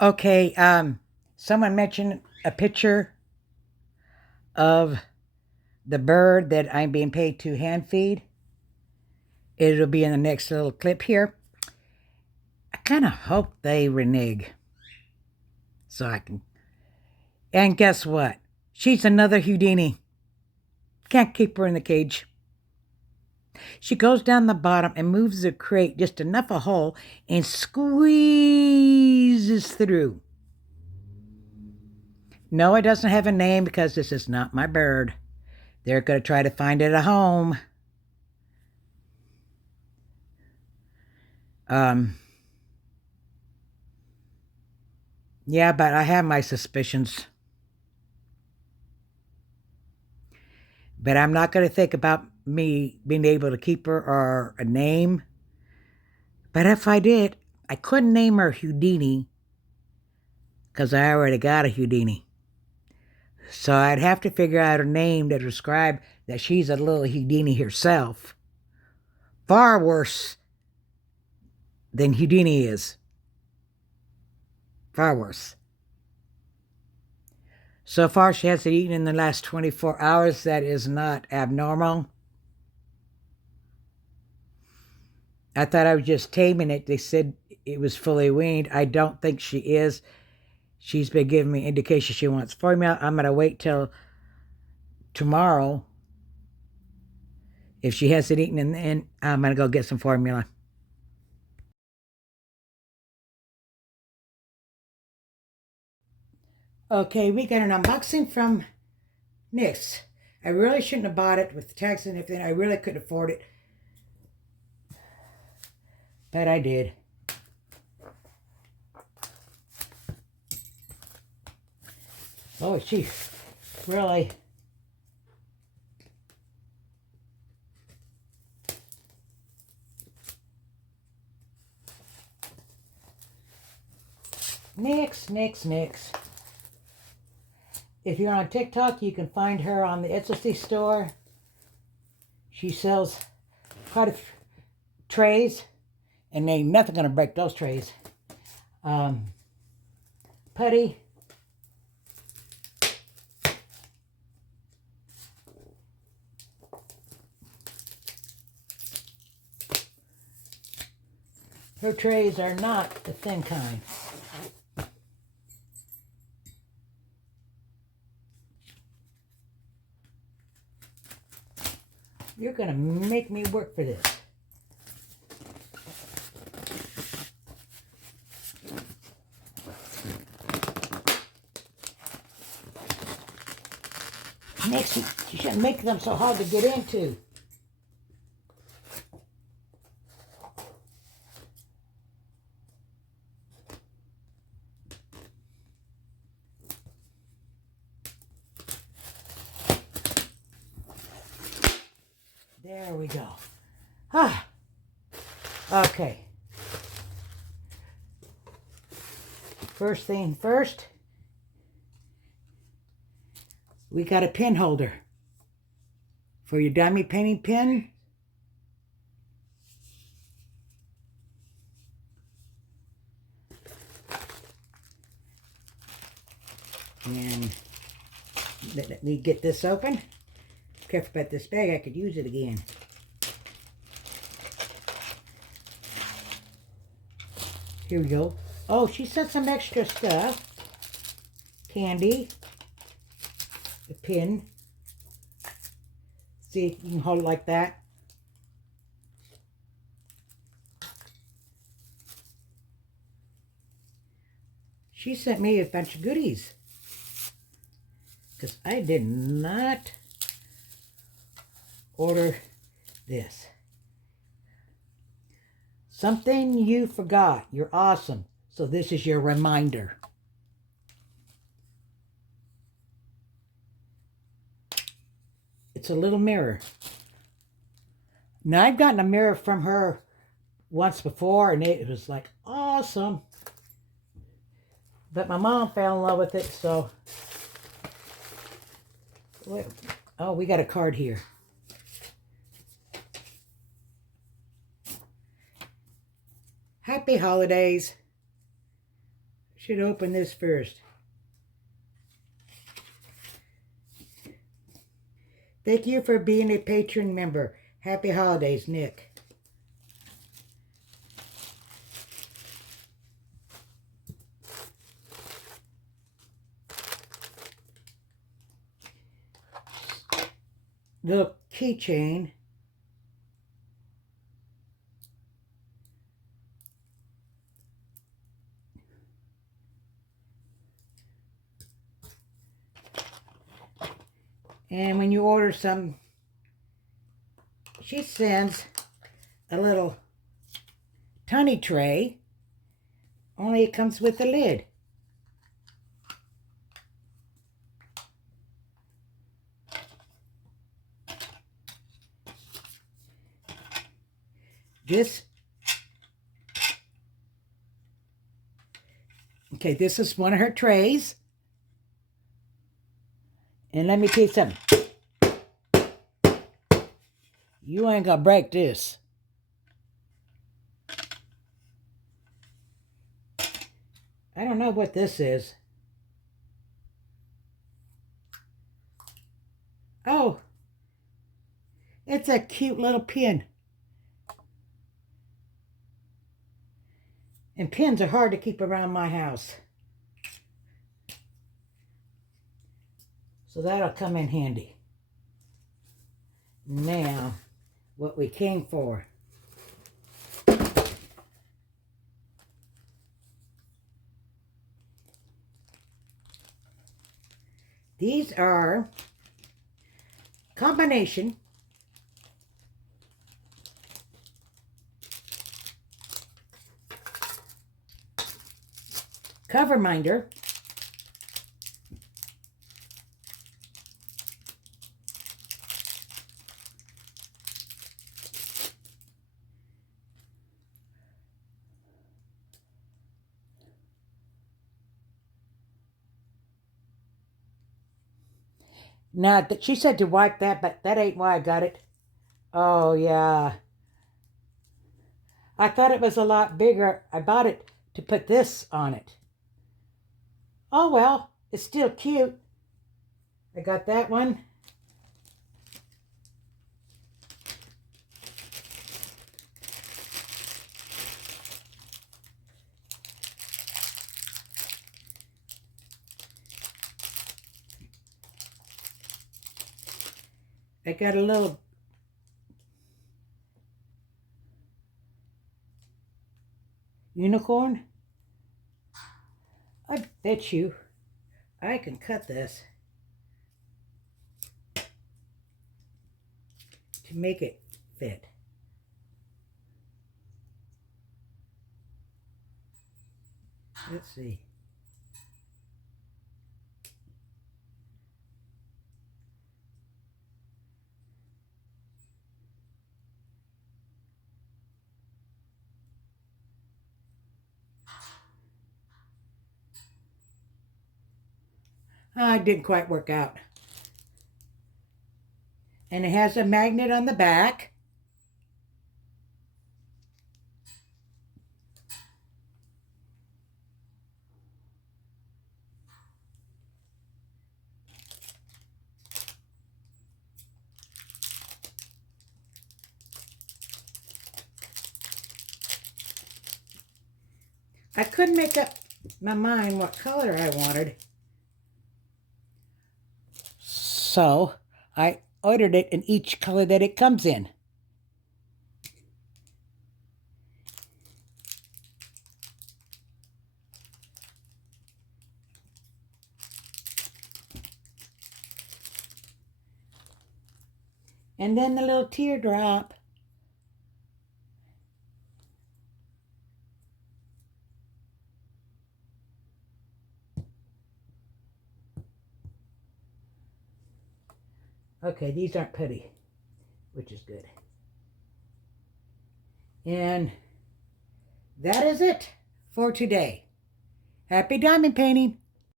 Okay, someone mentioned a picture of the bird that I'm being paid to hand feed. It'll be in the next little clip here. I kind of hope they renege so I can. And guess what? She's another Houdini. Can't keep her in the cage. She goes down the bottom and moves the crate just enough a hole and squeezes through. No, it doesn't have a name because this is not my bird. They're going to try to find it a home. Um, yeah, but I have my suspicions. But I'm not going to think about me being able to keep her or a name. But if I did, I couldn't name her Houdini because I already got a Houdini. So I'd have to figure out a name to describe that she's a little Houdini herself. Far worse than Houdini is. Far worse. So far, she hasn't eaten in the last 24 hours. That is not abnormal. I thought I was just taming it. They said it was fully weaned. I don't think she is. She's been giving me indication she wants formula. I'm going to wait till tomorrow. If she hasn't eaten, and I'm going to go get some formula. Okay, we got an unboxing from NYX. I really shouldn't have bought it with the tax and everything. I really couldn't afford it. But I did. Oh, she really. NYX. If you're on TikTok, you can find her on the Etsy store. She sells quite a few trays, and ain't nothing gonna break those trays. Putty. Her trays are not the thin kind. You're gonna make me work for this. Next, you shouldn't make them so hard to get into. There we go. Ah, okay. First thing first, we got a pin holder for your dummy painting pin. And let me get this open. Careful about this bag, I could use it again. Here we go. Oh, she sent some extra stuff. Candy. A pin. See, you can hold it like that. She sent me a bunch of goodies. Because I did not order this. Something you forgot. You're awesome. So this is your reminder. It's a little mirror. Now, I've gotten a mirror from her once before, and it was like awesome. But my mom fell in love with it, so. Oh, we got a card here. Happy holidays. Should open this first. Thank you for being a patron member. Happy holidays, Nick. Little keychain. And when you order some, she sends a little tiny tray, only it comes with the lid. This is one of her trays. And let me tell you something. You ain't gonna break this. I don't know what this is. Oh, it's a cute little pin. And pins are hard to keep around my house. So that'll come in handy. Now, what we came for. These are combination cover minder, now she said to wipe that, but that ain't why I got it. Oh yeah, I thought it was a lot bigger. I bought it to put this on it. Oh well, it's still cute. I got that one. I got a little unicorn. I bet you I can cut this to make it fit. Let's see. It didn't quite work out. And it has a magnet on the back. I couldn't make up my mind what color I wanted. So I ordered it in each color that it comes in. And then the little teardrop. Okay, these aren't pretty, which is good. And that is it for today. Happy diamond painting!